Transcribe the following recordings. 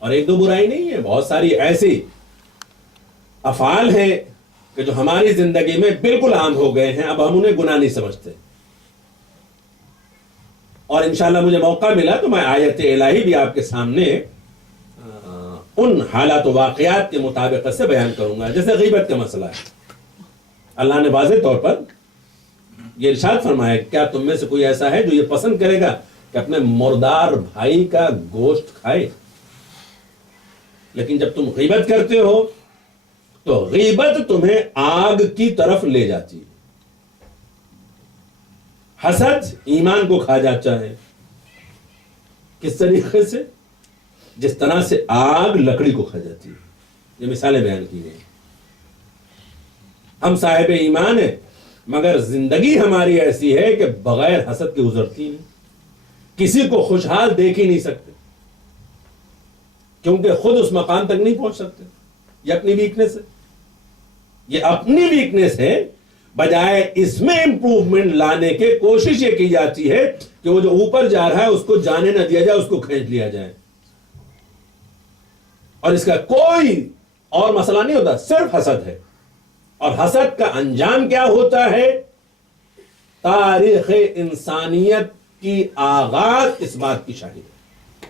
اور ایک دو برائی نہیں ہے، بہت ساری ایسی افعال ہیں کہ جو ہماری زندگی میں بالکل عام ہو گئے ہیں، اب ہم انہیں گناہ نہیں سمجھتے. اور انشاءاللہ مجھے موقع ملا تو میں آیت الہی بھی آپ کے سامنے ان حالات و واقعات کے مطابق سے بیان کروں گا. جیسے غیبت کا مسئلہ ہے، اللہ نے واضح طور پر یہ ارشاد فرمایا کہ کیا تم میں سے کوئی ایسا ہے جو یہ پسند کرے گا کہ اپنے مردار بھائی کا گوشت کھائے؟ لیکن جب تم غیبت کرتے ہو تو غیبت تمہیں آگ کی طرف لے جاتی ہے. حسد ایمان کو کھا جاتا ہے. کس طریقے سے؟ جس طرح سے آگ لکڑی کو کھا جاتی ہے. یہ مثالیں بیان کی گئی. ہم صاحب ایمان ہیں مگر زندگی ہماری ایسی ہے کہ بغیر حسد کے گزرتی نہیں. کسی کو خوشحال دیکھ ہی نہیں سکتے کیونکہ خود اس مقام تک نہیں پہنچ سکتے. یہ اپنی ویکنس ہے، یہ اپنی ویکنس ہے. بجائے اس میں امپروومنٹ لانے کے کوشش یہ کی جاتی ہے کہ وہ جو اوپر جا رہا ہے اس کو جانے نہ دیا جائے، اس کو کھینچ لیا جائے. اور اس کا کوئی اور مسئلہ نہیں ہوتا، صرف حسد ہے. اور حسد کا انجام کیا ہوتا ہے؟ تاریخ انسانیت کی آغاز اس بات کی شاہد ہے.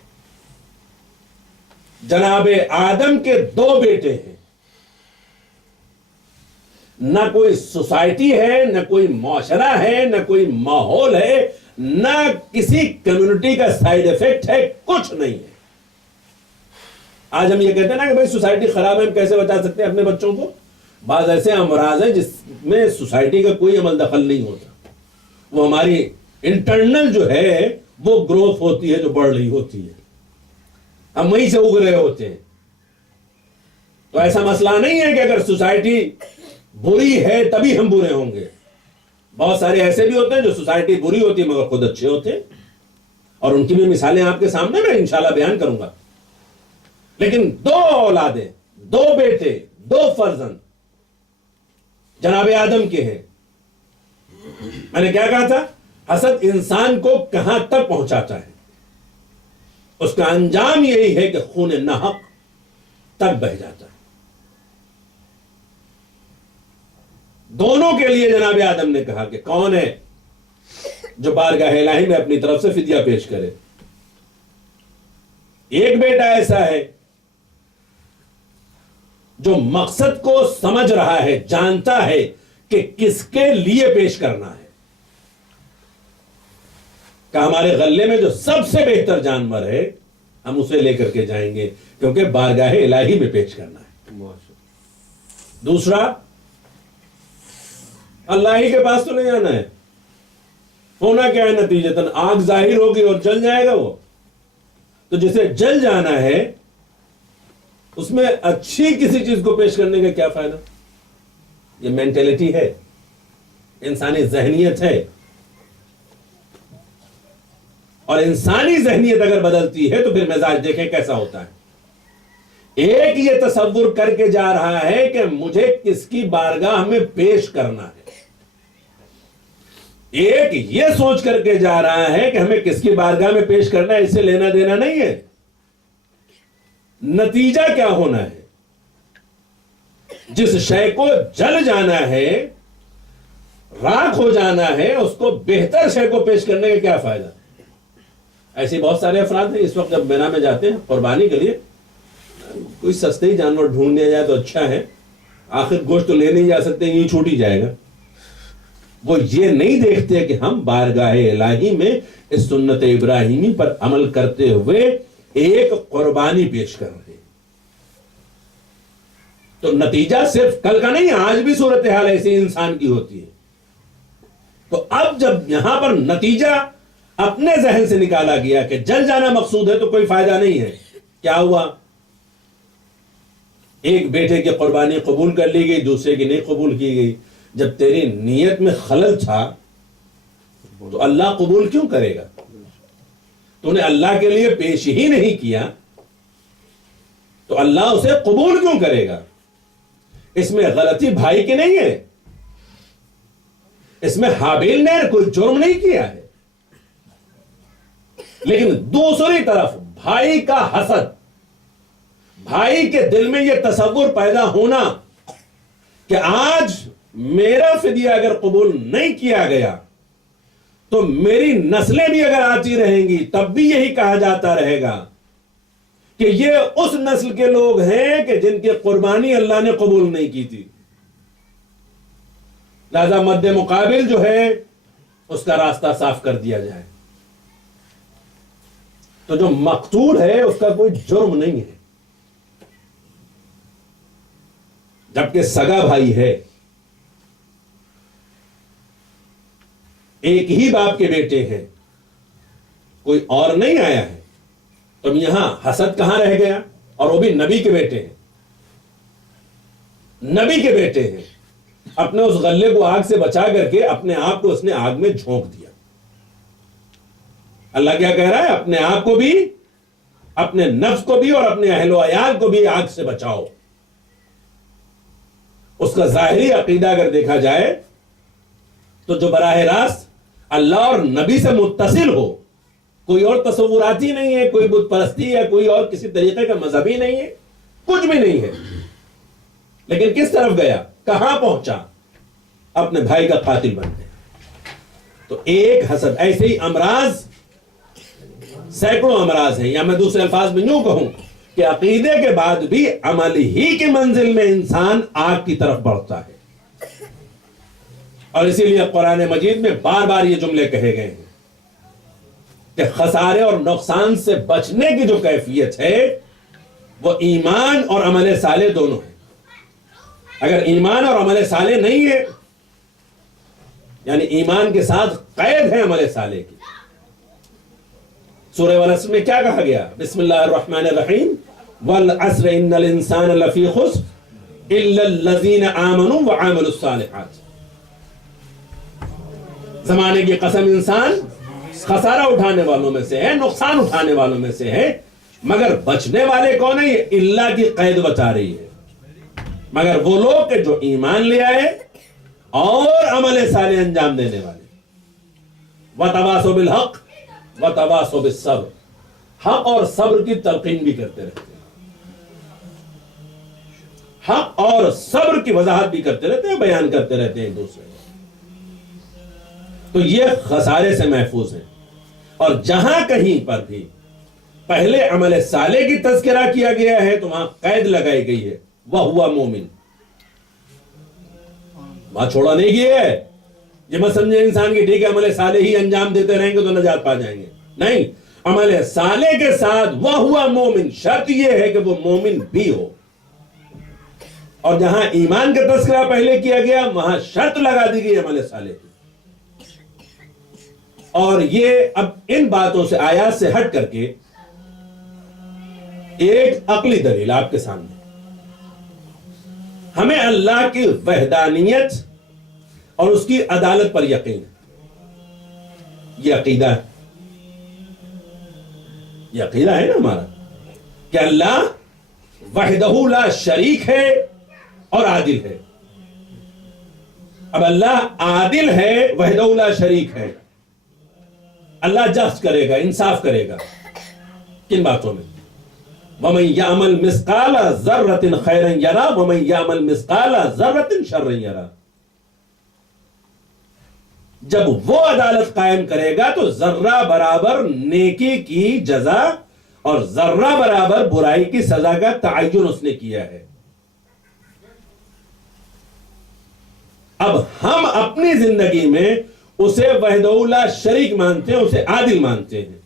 جناب آدم کے 2 بیٹے ہیں. نہ کوئی سوسائٹی ہے، نہ کوئی معاشرہ ہے، نہ کوئی ماحول ہے، نہ کسی کمیونٹی کا سائیڈ افیکٹ ہے، کچھ نہیں ہے. آج ہم یہ کہتے ہیں نا کہ بھائی سوسائٹی خراب ہے، ہم کیسے بچا سکتے ہیں اپنے بچوں کو؟ بعض ایسے امراض ہیں جس میں سوسائٹی کا کوئی عمل دخل نہیں ہوتا. وہ ہماری انٹرنل جو ہے وہ گروتھ ہوتی ہے جو بڑھ رہی ہوتی ہے، ہم وہیں سے اگ رہے ہوتے ہیں. تو ایسا مسئلہ نہیں ہے کہ اگر سوسائٹی بری ہے تبھی ہم برے ہوں گے. بہت سارے ایسے بھی ہوتے ہیں جو سوسائٹی بری ہوتی ہے مگر خود اچھے ہوتے ہیں، اور ان کی بھی مثالیں آپ کے سامنے میں انشاءاللہ بیان کروں گا. لیکن 2 اولادیں، 2 بیٹے، 2 فرزند جناب آدم کے ہیں. میں نے کیا کہا تھا؟ حسد انسان کو کہاں تک پہنچاتا ہے؟ اس کا انجام یہی ہے کہ خون نحق تک بہ جاتا ہے. دونوں کے لیے جناب آدم نے کہا کہ کون ہے جو بارگاہ الہی میں اپنی طرف سے فدیہ پیش کرے. ایک بیٹا ایسا ہے جو مقصد کو سمجھ رہا ہے، جانتا ہے کہ کس کے لیے پیش کرنا ہے. کہ ہمارے غلے میں جو سب سے بہتر جانور ہے ہم اسے لے کر کے جائیں گے کیونکہ بارگاہ الہی میں پیش کرنا ہے. دوسرا، اللہ ہی کے پاس تو نہیں آنا ہے. ہونا کیا ہے نتیجتاً؟ آگ ظاہر ہوگی اور جل جائے گا وہ. تو جسے جل جانا ہے اس میں اچھی کسی چیز کو پیش کرنے کا کیا فائدہ؟ یہ مینٹلٹی ہے، انسانی ذہنیت ہے. اور انسانی ذہنیت اگر بدلتی ہے تو پھر مزاج دیکھیں کیسا ہوتا ہے. ایک یہ تصور کر کے جا رہا ہے کہ مجھے کس کی بارگاہ میں پیش کرنا ہے، ایک یہ سوچ کر کے جا رہا ہے کہ ہمیں کس کی بارگاہ میں پیش کرنا ہے، اس سے لینا دینا نہیں ہے. نتیجہ کیا ہونا ہے؟ جس شے کو جل جانا ہے، راکھ ہو جانا ہے، اس کو بہتر شے کو پیش کرنے کا کیا فائدہ؟ ایسے بہت سارے افراد ہیں اس وقت جب مینا میں جاتے ہیں قربانی کے لیے، کوئی سستے ہی جانور ڈھونڈ لیا جائے تو اچھا ہے، آخر گوشت تو لے نہیں جا سکتے، یہ چھوٹ ہی جائے گا. وہ یہ نہیں دیکھتے کہ ہم بارگاہ الہی میں اس سنت ابراہیمی پر عمل کرتے ہوئے ایک قربانی پیش کر رہے ہیں. تو نتیجہ صرف کل کا نہیں، آج بھی صورتحال ایسی انسان کی ہوتی ہے. تو اب جب یہاں پر نتیجہ اپنے ذہن سے نکالا گیا کہ جل جانا مقصود ہے تو کوئی فائدہ نہیں ہے، کیا ہوا؟ ایک بیٹے کی قربانی قبول کر لی گئی، دوسرے کی نہیں قبول کی گئی. جب تیری نیت میں خلل تھا تو اللہ قبول کیوں کرے گا؟ تو نے اللہ کے لیے پیش ہی نہیں کیا تو اللہ اسے قبول کیوں کرے گا؟ اس میں غلطی بھائی کی نہیں ہے، اس میں حابیل نے کوئی جرم نہیں کیا ہے، لیکن دوسری طرف بھائی کا حسد بھائی کے دل میں یہ تصور پیدا ہونا کہ آج میرا فدیہ اگر قبول نہیں کیا گیا تو میری نسلیں بھی اگر آتی رہیں گی تب بھی یہی کہا جاتا رہے گا کہ یہ اس نسل کے لوگ ہیں کہ جن کی قربانی اللہ نے قبول نہیں کی تھی. لہذا مد مقابل جو ہے اس کا راستہ صاف کر دیا جائے. تو جو مقتول ہے اس کا کوئی جرم نہیں ہے، جبکہ سگا بھائی ہے، ایک ہی باپ کے بیٹے ہیں، کوئی اور نہیں آیا ہے. تم یہاں حسد کہاں رہ گیا؟ اور وہ بھی نبی کے بیٹے ہیں، نبی کے بیٹے ہیں. اپنے اس غلے کو آگ سے بچا کر کے اپنے آپ کو اس نے آگ میں جھونک دیا. اللہ کیا کہہ رہا ہے؟ اپنے آپ کو بھی، اپنے نفس کو بھی اور اپنے اہل و عیال کو بھی آگ سے بچاؤ. اس کا ظاہری عقیدہ اگر دیکھا جائے تو جو براہ راست اللہ اور نبی سے متصل ہو، کوئی اور تصوراتی نہیں ہے، کوئی بت پرستی یا کوئی اور کسی طریقے کا مذہبی نہیں ہے، کچھ بھی نہیں ہے. لیکن کس طرف گیا؟ کہاں پہنچا؟ اپنے بھائی کا قاتل بن گیا. تو ایک حسد، ایسے ہی امراض سینکڑوں امراض ہیں. یا میں دوسرے الفاظ میں یوں کہوں کہ عقیدے کے بعد بھی عمل ہی کی منزل میں انسان آگ کی طرف بڑھتا ہے. اور اسی لیے قرآن مجید میں بار بار یہ جملے کہے گئے ہیں کہ خسارے اور نقصان سے بچنے کی جو کیفیت ہے وہ ایمان اور عمل صالح دونوں ہے. اگر ایمان اور عمل صالح نہیں ہے، یعنی ایمان کے ساتھ قید ہے عمل صالح کی. سورہ والعصر میں کیا کہا گیا؟ بسم اللہ الرحمن الرحیم والعصر ان الانسان لفی خسر الا الذین آمنوا وعملوا الصالحات. زمانے کی قسم، انسان خسارہ اٹھانے والوں میں سے ہے، نقصان اٹھانے والوں میں سے ہے، مگر بچنے والے کون ہیں؟ یہ اللہ کی قید بتا رہی ہے. مگر وہ لوگ کہ جو ایمان لے آئے اور عمل صالح انجام دینے والے. وتواصوا بالحق وتواصوا بالصبر، حق اور صبر کی تلقین بھی کرتے رہتے ہیں، حق اور صبر کی وضاحت بھی کرتے رہتے ہیں، بیان کرتے رہتے ہیں ایک دوسرے کو. تو یہ خسارے سے محفوظ ہیں. اور جہاں کہیں پر بھی پہلے عمل صالح کی تذکرہ کیا گیا ہے تو وہاں قید لگائی گئی ہے، وَهُوَ مُؤْمِن. وہاں چھوڑا نہیں گیا ہے. یہ مت سمجھے انسان کی ٹھیک ہے عمل صالح ہی انجام دیتے رہیں گے تو نجات پا جائیں گے. نہیں، عمل صالح کے ساتھ وَهُوَ مُؤْمِن، شرط یہ ہے کہ وہ مومن بھی ہو. اور جہاں ایمان کا تذکرہ پہلے کیا گیا وہاں شرط لگا دی گئی عمل صالح کی. اور یہ اب ان باتوں سے، آیات سے ہٹ کر کے ایک عقلی دلیل آپ کے سامنے. ہمیں اللہ کی وحدانیت اور اس کی عدالت پر یقین ہے. یہ عقیدہ ہے، یہ عقیدہ ہے نا ہمارا کہ اللہ وحدہ لا شریک ہے اور عادل ہے. اب اللہ عادل ہے، وحدہ لا شریک ہے. اللہ جج کرے گا، انصاف کرے گا. کن باتوں میں؟ وَمَن يَعْمَلْ مِثْقَالَ ذَرَّةٍ خَيْرًا يَرَى وَمَن يَعْمَلْ مِثْقَالَ ذَرَّةٍ شَرًّا يَرَى. جب وہ عدالت قائم کرے گا تو ذرہ برابر نیکی کی جزا اور ذرہ برابر برائی کی سزا کا تعین اس نے کیا ہے. اب ہم اپنی زندگی میں اسے وحدہ لا شریک مانتے ہیں، اسے عادل مانتے ہیں،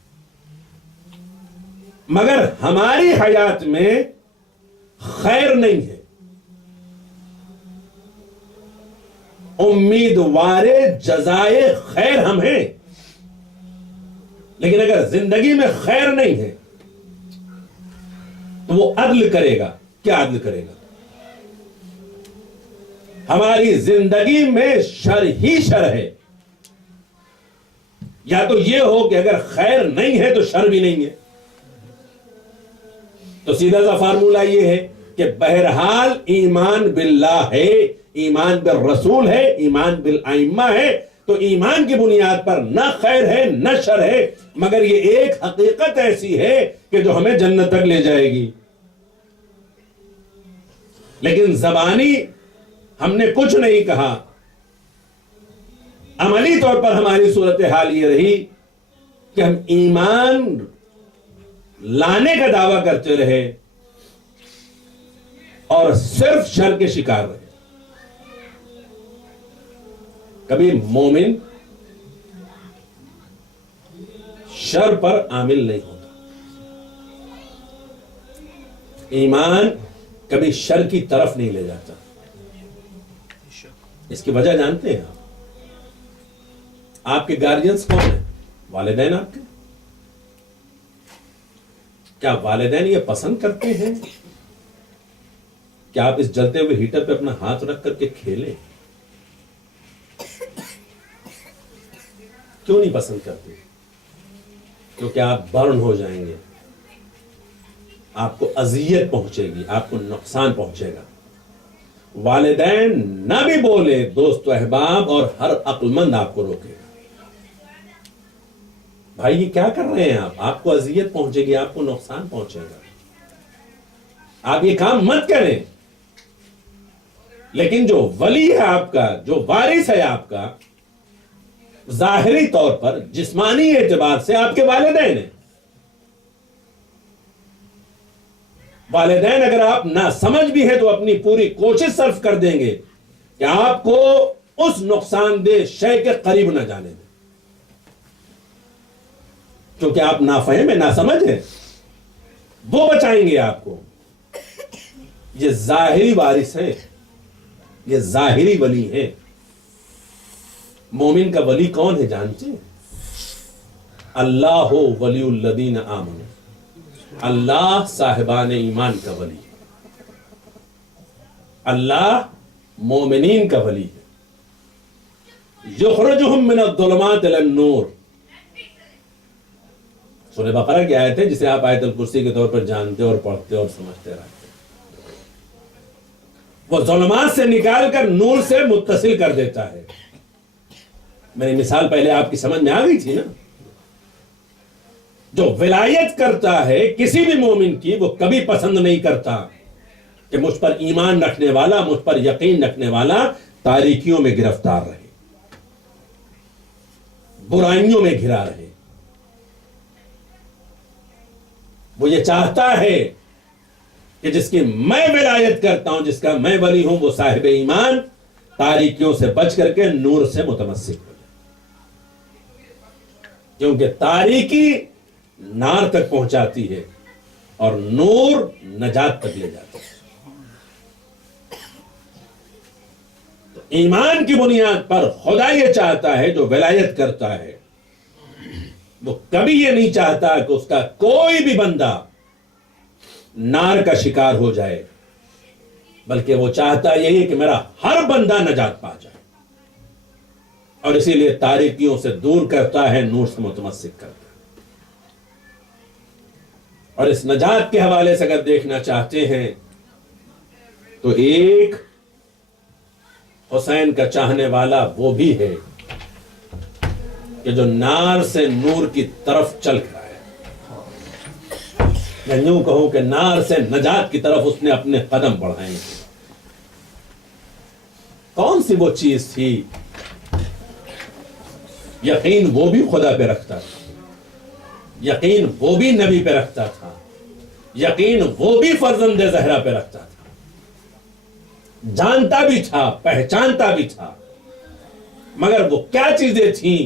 مگر ہماری حیات میں خیر نہیں ہے. امیدوار جزائے خیر ہم ہیں، لیکن اگر زندگی میں خیر نہیں ہے تو وہ عدل کرے گا. کیا عدل کرے گا؟ ہماری زندگی میں شر ہی شر ہے. یا تو یہ ہو کہ اگر خیر نہیں ہے تو شر بھی نہیں ہے. تو سیدھا سا فارمولہ یہ ہے کہ بہرحال ایمان باللہ ہے، ایمان بالرسول ہے، ایمان بالائمہ ہے. تو ایمان کی بنیاد پر نہ خیر ہے نہ شر ہے، مگر یہ ایک حقیقت ایسی ہے کہ جو ہمیں جنت تک لے جائے گی. لیکن زبانی ہم نے کچھ نہیں کہا، عملی طور پر ہماری صورتحال یہ رہی کہ ہم ایمان لانے کا دعویٰ کرتے رہے اور صرف شر کے شکار رہے۔ کبھی مومن شر پر عامل نہیں ہوتا، ایمان کبھی شر کی طرف نہیں لے جاتا۔ اس کی وجہ جانتے ہیں آپ کے گارجینز کون ہیں؟ والدین آپ کے۔ کیا والدین یہ پسند کرتے ہیں کہ آپ اس جلتے ہوئے ہیٹر پہ اپنا ہاتھ رکھ کر کے کھیلیں؟ کیوں نہیں پسند کرتے؟ کیونکہ آپ برن ہو جائیں گے، آپ کو اذیت پہنچے گی، آپ کو نقصان پہنچے گا۔ والدین نہ بھی بولے، دوست و احباب اور ہر عقل مند آپ کو روکے گا۔ بھائی یہ کیا کر رہے ہیں آپ کو اذیت پہنچے گی، آپ کو نقصان پہنچے گا، آپ یہ کام مت کریں۔ لیکن جو ولی ہے آپ کا، جو وارث ہے آپ کا، ظاہری طور پر جسمانی اعتبار سے آپ کے والدین ہیں۔ والدین اگر آپ نہ سمجھ بھی ہیں تو اپنی پوری کوشش صرف کر دیں گے کہ آپ کو اس نقصان دہ شے کے قریب نہ جانے دیں، کیونکہ آپ نافہم ہیں، ناسمجھ ہیں، وہ بچائیں گے آپ کو۔ یہ ظاہری وارث ہیں، یہ ظاہری ولی ہیں۔ مومن کا ولی کون ہے جانتے ہیں؟ اللہ ولی الذین آمنوا، اللہ صاحبان ایمان کا ولی، اللہ مومنین کا ولی ہے۔ یخرجہم من الظلمات الی النور، سورہ بقرہ کی آیت ہے جسے آپ آیت الکرسی کے طور پر جانتے اور پڑھتے اور سمجھتے رہتے۔ وہ ظلمات سے نکال کر نور سے متصل کر دیتا ہے۔ میری مثال پہلے آپ کی سمجھ میں آ گئی تھی نا؟ جو ولایت کرتا ہے کسی بھی مومن کی، وہ کبھی پسند نہیں کرتا کہ مجھ پر ایمان رکھنے والا، مجھ پر یقین رکھنے والا تاریکیوں میں گرفتار رہے، برائیوں میں گھرا رہے۔ وہ یہ چاہتا ہے کہ جس کی میں ولایت کرتا ہوں، جس کا میں ولی ہوں، وہ صاحب ایمان تاریکیوں سے بچ کر کے نور سے متمسک ہو جائے، کیونکہ تاریکی نار تک پہنچاتی ہے اور نور نجات تک لے جاتا ہے۔ تو ایمان کی بنیاد پر خدا یہ چاہتا ہے، جو ولایت کرتا ہے وہ کبھی یہ نہیں چاہتا کہ اس کا کوئی بھی بندہ نار کا شکار ہو جائے، بلکہ وہ چاہتا یہی کہ میرا ہر بندہ نجات پا جائے، اور اسی لیے تاریکیوں سے دور کرتا ہے، نور سے متمسک کرتا ہے۔ اور اس نجات کے حوالے سے اگر دیکھنا چاہتے ہیں تو ایک حسین کا چاہنے والا وہ بھی ہے کہ جو نار سے نور کی طرف چل کر آیا، میں یوں کہوں کہ نار سے نجات کی طرف اس نے اپنے قدم بڑھائے۔ کون سی وہ چیز تھی؟ یقین وہ بھی خدا پہ رکھتا تھا، یقین وہ بھی نبی پہ رکھتا تھا، یقین وہ بھی فرزند زہرا پہ رکھتا تھا، جانتا بھی تھا، پہچانتا بھی تھا، مگر وہ کیا چیزیں تھیں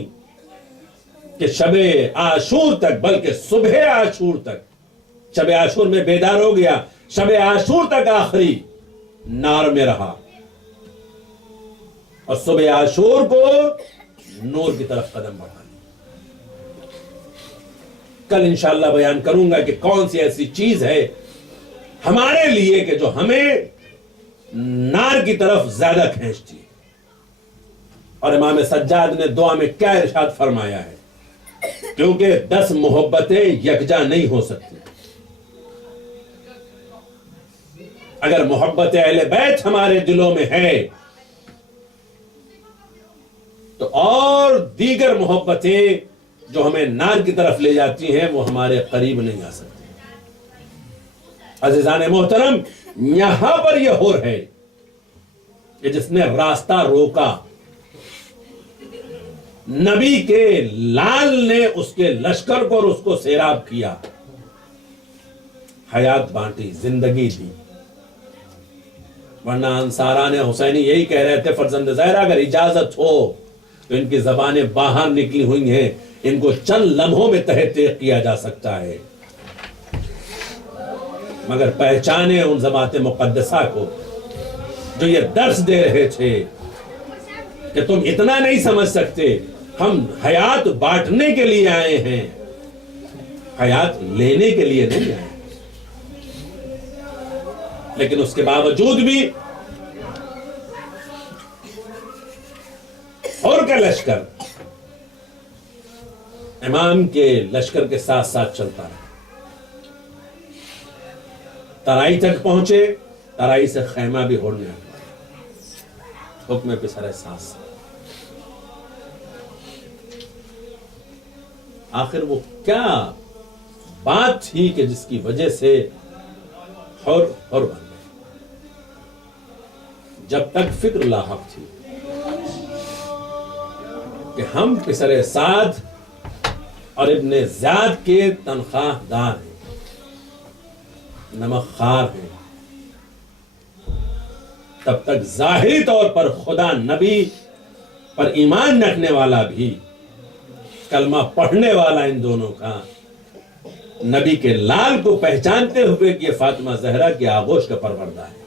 کہ شب عاشور تک، بلکہ صبح عاشور تک، شب عاشور میں بیدار ہو گیا، شب عاشور تک آخری نار میں رہا، اور صبح عاشور کو نور کی طرف قدم بڑھا۔ کل انشاءاللہ بیان کروں گا کہ کون سی ایسی چیز ہے ہمارے لیے کہ جو ہمیں نار کی طرف زیادہ کھینچتی ہے، اور امام سجاد نے دعا میں کیا ارشاد فرمایا ہے، کیونکہ 10 محبتیں یکجا نہیں ہو سکتی۔ اگر محبت اہل بیت ہمارے دلوں میں ہے تو اور دیگر محبتیں جو ہمیں نار کی طرف لے جاتی ہیں وہ ہمارے قریب نہیں آ سکتی۔ عزیزان محترم، یہاں پر یہ ہور ہے کہ جس نے راستہ روکا، نبی کے لال نے اس کے لشکر کو اور اس کو سیراب کیا، حیات بانٹی، زندگی دی. ورنہ انصاران حسینی یہی کہہ رہے تھے فرزند زہرا اگر اجازت ہو تو ان کی زبانیں باہر نکلی ہوئی ہیں، ان کو چند لمحوں میں تحقیق کیا جا سکتا ہے، مگر پہچانے ان ذوات مقدسہ کو جو یہ درس دے رہے تھے کہ تم اتنا نہیں سمجھ سکتے، ہم حیات بانٹنے کے لیے آئے ہیں، حیات لینے کے لیے نہیں آئے. لیکن اس کے باوجود بھی اور کا لشکر امام کے لشکر کے ساتھ ساتھ چلتا رہا. ترائی تک پہنچے، ترائی سے خیمہ بھی ہوڑنے لگا، حکم پسر ساس. آخر وہ کیا بات تھی کہ جس کی وجہ سے حر بن گئے؟ جب تک فکر لاحق تھی کہ ہم پسر سعد اور ابن زیاد کے تنخواہ دار ہیں، نمک خوار ہیں، تب تک ظاہری طور پر خدا نبی پر ایمان رکھنے والا بھی، کلمہ پڑھنے والا ان دونوں کا، نبی کے لال کو پہچانتے ہوئے کہ یہ فاطمہ زہرا کی آغوش کا پروردہ ہے،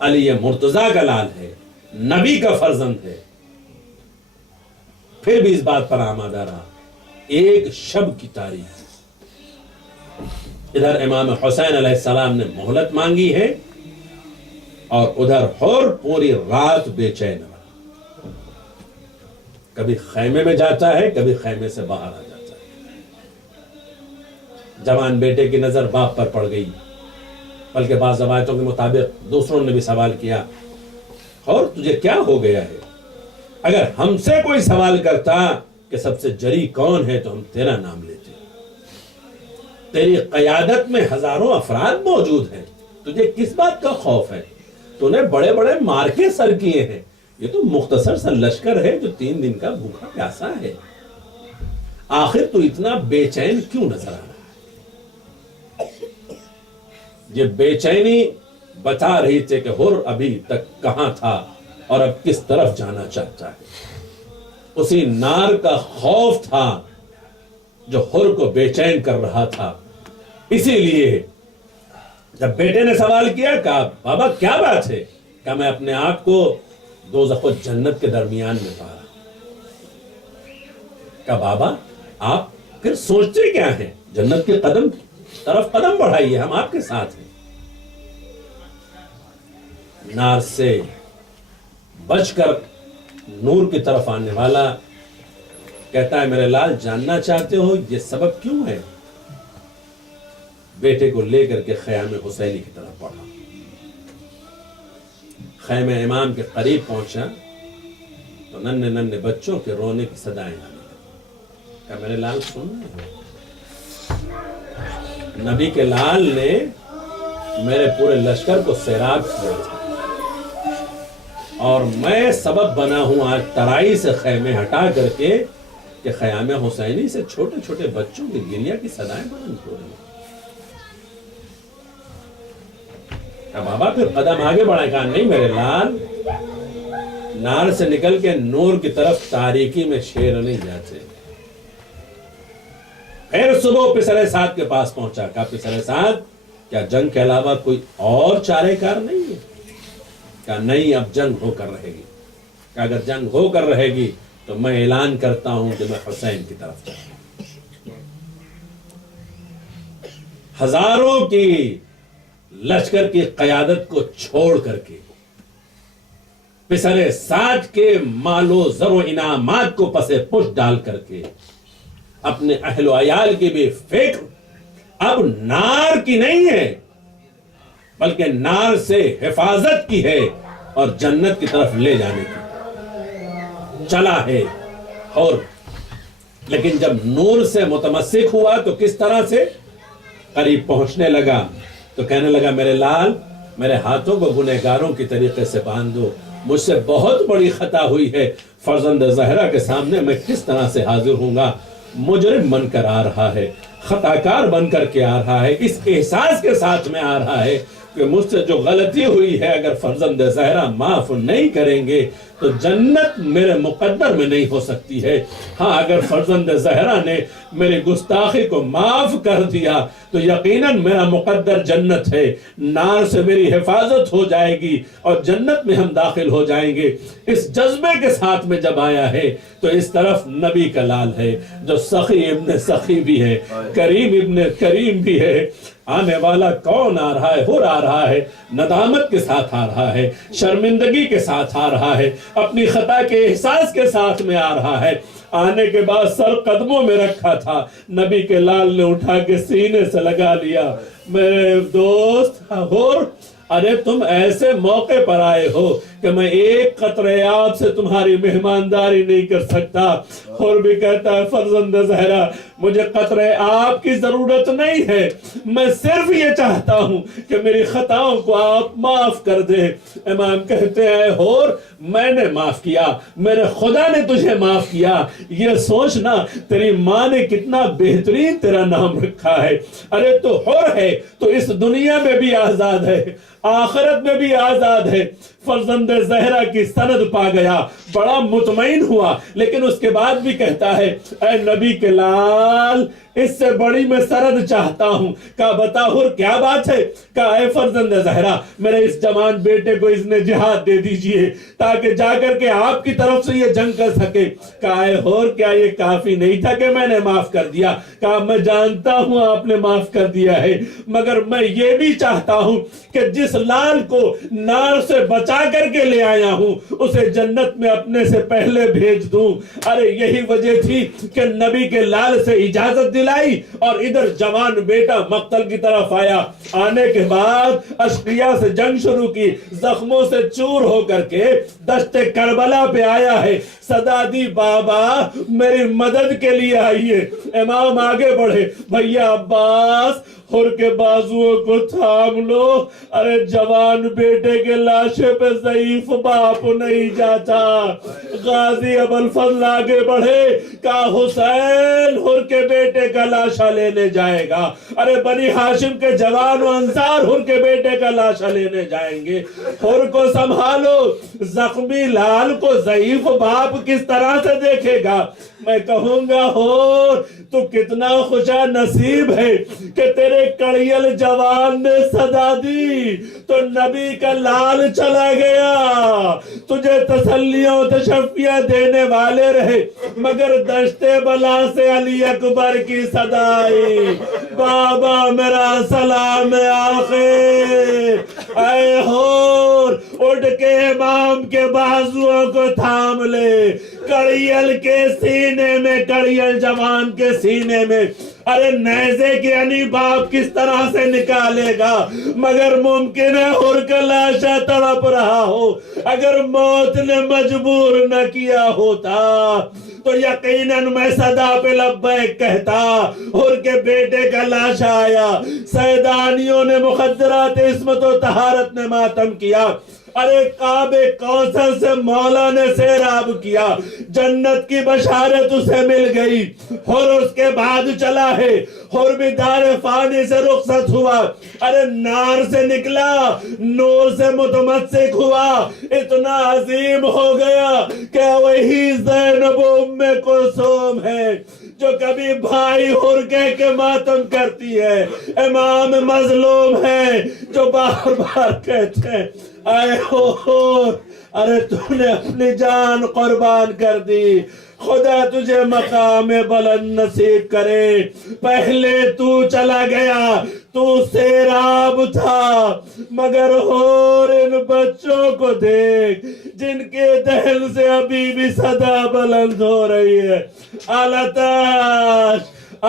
علی مرتضیٰ کا لال ہے، نبی کا فرزند ہے، پھر بھی اس بات پر آمادہ رہا. ایک شب کی تاریخ، ادھر امام حسین علیہ السلام نے مہلت مانگی ہے اور ادھر حر پوری رات بے چین رہا، کبھی خیمے میں جاتا ہے، کبھی خیمے سے باہر آ جاتا ہے. جوان بیٹے کی نظر باپ پر پڑ گئی، بلکہ بعض روایتوں کے مطابق دوسروں نے بھی سوال کیا، اور تجھے کیا ہو گیا ہے؟ اگر ہم سے کوئی سوال کرتا کہ سب سے جری کون ہے تو ہم تیرا نام لیتے. تیری قیادت میں ہزاروں افراد موجود ہیں، تجھے کس بات کا خوف ہے؟ تو نے بڑے بڑے مارکے سر کیے ہیں، یہ تو مختصر سا لشکر ہے جو 3 دن کا بھوکا پیاسا ہے. آخر تو اتنا بے چین کیوں نظر آ رہا ہے؟ یہ بے چینی بتا رہی تھے کہ حر ابھی تک کہاں تھا اور اب کس طرف جانا چاہتا ہے. اسی نار کا خوف تھا جو حر کو بے چین کر رہا تھا. اسی لیے جب بیٹے نے سوال کیا، کہا بابا کیا بات ہے؟ کہ میں اپنے آپ کو دوزخ و جنت کے درمیان میں پا رہا. کہ بابا آپ پھر سوچتے کیا ہیں؟ جنت کے طرف قدم بڑھائیے، ہم آپ کے ساتھ ہیں. نار سے بچ کر نور کی طرف آنے والا کہتا ہے میرے لال جاننا چاہتے ہو یہ سبب کیوں ہے؟ بیٹے کو لے کر کے خیمہ حسینی کی طرف بڑھا. خیمہ امام کے قریب پہنچا تو ننھے ننھے بچوں کے رونے کی صدائیں آنے لگی. کہا میرے لال سن رہے ہو؟ نبی کے لال نے میرے پورے لشکر کو سیراب کیا تھا اور میں سبب بنا ہوں آج ترائی سے خیمے ہٹا کر کے کہ خیمہ حسینی سے چھوٹے چھوٹے بچوں کی گریہ کی صدائیں بلند ہو رہی ہیں. بابا پھر قدم آگے بڑھائے. کہا نہیں میرے لال، نار سے نکل کے نور کی طرف تاریکی میں شیر نہیں جاتے. پھر صبح پسر سعد کے پاس پہنچا. کہا پسر سعد کیا جنگ کے علاوہ کوئی اور چارے کار نہیں ہے؟ کہا نہیں، اب جنگ ہو کر رہے گی. کہا اگر جنگ ہو کر رہے گی تو میں اعلان کرتا ہوں کہ میں حسین کی طرف جاؤں. ہزاروں کی لشکر کی قیادت کو چھوڑ کر کے، پسر سعد کے مال و زر و انعامات کو پس پش ڈال کر کے، اپنے اہل و عیال کی بھی فکر اب نار کی نہیں ہے بلکہ نار سے حفاظت کی ہے اور جنت کی طرف لے جانے کی. چلا ہے اور لیکن جب نور سے متمسک ہوا تو کس طرح سے قریب پہنچنے لگا. تو کہنے لگا میرے لال میرے ہاتھوں کو گنہگاروں کی طریقے سے باندھ دو، مجھ سے بہت بڑی خطا ہوئی ہے، فرزند زہرا کے سامنے میں کس طرح سے حاضر ہوں گا، مجرم بن کر آ رہا ہے، خطاکار بن کر کے آ رہا ہے، اس احساس کے ساتھ میں آ رہا ہے کہ مجھ سے جو غلطی ہوئی ہے اگر فرزند زہرا معاف نہیں کریں گے تو جنت میرے مقدر میں نہیں ہو سکتی ہے، ہاں اگر فرزند زہرا نے میری گستاخی کو معاف کر دیا تو یقیناً میرا مقدر جنت ہے، نار سے میری حفاظت ہو جائے گی اور جنت میں ہم داخل ہو جائیں گے۔ اس جذبے کے ساتھ میں جب آیا ہے تو اس طرف نبی کا لال ہے جو سخی ابن سخی بھی ہے، کریم ابن کریم بھی ہے، آنے والا کون آ رہا ہے، ہر آ رہا ہے، ندامت کے ساتھ آ رہا ہے، شرمندگی کے ساتھ آ رہا ہے، اپنی خطا کے احساس کے ساتھ میں آ رہا ہے۔ آنے کے بعد سر قدموں میں رکھا تھا، نبی کے لال نے اٹھا کے سینے سے لگا لیا، میرے دوست ہور ارے تم ایسے موقع پر آئے ہو کہ میں ایک قطرے آب سے تمہاری مہمانداری نہیں کر سکتا، اور بھی کہتا ہے فرزند زہرا مجھے قطرے آب کی ضرورت نہیں ہے، میں صرف یہ چاہتا ہوں کہ میری خطاؤں کو آپ معاف کر دے۔ امام کہتے ہیں ہور میں نے معاف کیا، میرے خدا نے تجھے معاف کیا، یہ سوچنا تیری ماں نے کتنا بہترین تیرا نام رکھا ہے، ارے تو حر ہے تو اس دنیا میں بھی آزاد ہے آخرت میں بھی آزاد ہے۔ فرزند زہرا کی سند پا گیا، بڑا مطمئن ہوا، لیکن اس کے بعد بھی کہتا ہے اے نبی کے لال اس سے بڑی میں سند چاہتا ہوں۔ کہا بتا حر کیا بات ہے؟ کہا اے فرزند زہرا میرے اس جوان بیٹے کو اذن جہاد دے دیجئے تاکہ جا کر کے آپ کی طرف سے یہ جنگ کر سکے۔ کہا اے حر کیا یہ کافی نہیں تھا کہ میں نے معاف کر دیا؟ کہا میں جانتا ہوں آپ نے معاف کر دیا ہے، مگر میں یہ بھی چاہتا ہوں کہ جس لال کو نار سے بچا کر کے لے آیا ہوں اسے جنت میں اپنے سے پہلے بھیج دوں۔ ارے یہی وجہ تھی کہ نبی کے لال سے اجازت دلائی اور ادھر جوان بیٹا مقتل کی طرف آیا۔ آنے کے بعد اشقیاء سے جنگ شروع کی، زخموں سے چور ہو کر کے دشت کربلا پہ آیا ہے، صدا دی بابا میری مدد کے لیے آئیے۔ امام آگے بڑھے، بھیا عباس حر کے بازوؤں کو تھام لو، ارے جوان بیٹے کے لاشے پہ ضعیف باپ نہیں جاتا۔ غازی ابوالفضل آگے بڑھے، کہا حسین حر کے بیٹے کا لاشا لینے جائے گا، ارے بنی ہاشم کے جوان و انصار حر کے بیٹے کا لاشا لینے جائیں گے، حر کو سنبھالو، زخمی لال کو ضعیف باپ کس طرح سے دیکھے گا؟ میں کہوں گا حر تو کتنا خوشا نصیب ہے کہ تیرے کڑیل جوان نے صدا دی تو نبی کا لال چلا گیا، تجھے تسلیوں و تشفیہ دینے والے رہے، مگر دشت بلا سے علی اکبر کی صدا آئی، بابا میرا سلام آخر۔ اے حور اٹھ کے امام کے بازوؤں کو تھام لے، کڑیل کے سینے میں، کڑیل جوان کے سینے میں، ارے نیزے کے یعنی باپ کس طرح سے نکالے گا؟ مگر ممکن ہے حر کا لاشا تڑپ رہا ہو، اگر موت نے مجبور نہ کیا ہوتا تو یقیناً میں صدا پہ لبیک کہتا۔ حر کے بیٹے کا لاشا آیا، سیدانیوں نے مخدرات عصمت و طہارت نے ماتم کیا، ارے کعبے کوثر سے مولا نے سیراب کیا، جنت کی بشارت اسے مل گئی۔ حر اس کے بعد چلا ہے، حر بھی دار فانی سے رخصت ہوا، ارے نار سے نکلا، نور سے متمسک ہوا، اتنا عظیم ہو گیا کہ وہی زینب ام کلثوم ہے جو کبھی بھائی حر کہہ کے ماتم کرتی ہے، امام مظلوم ہے جو بار بار کہتے ہیں اے حر ارے تو نے اپنی جان قربان کر دی، خدا تجھے مقام بلند نصیب کرے۔ پہلے تو چلا گیا، تو سیراب تھا، مگر حور ان بچوں کو دیکھ جن کے دہن سے ابھی بھی صدا بلند ہو رہی ہے، آلتاش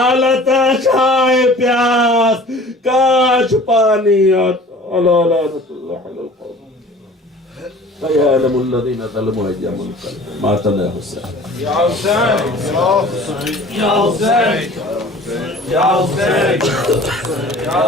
آلتاش آئے پیاس، کاش پانی فَيَعْلَمُ الَّذِينَ ظَلَمُوا أَيَّ مُنْقَلَبٍ مَاتَ يَا حسین یا حسین یا حسین یا حسین یا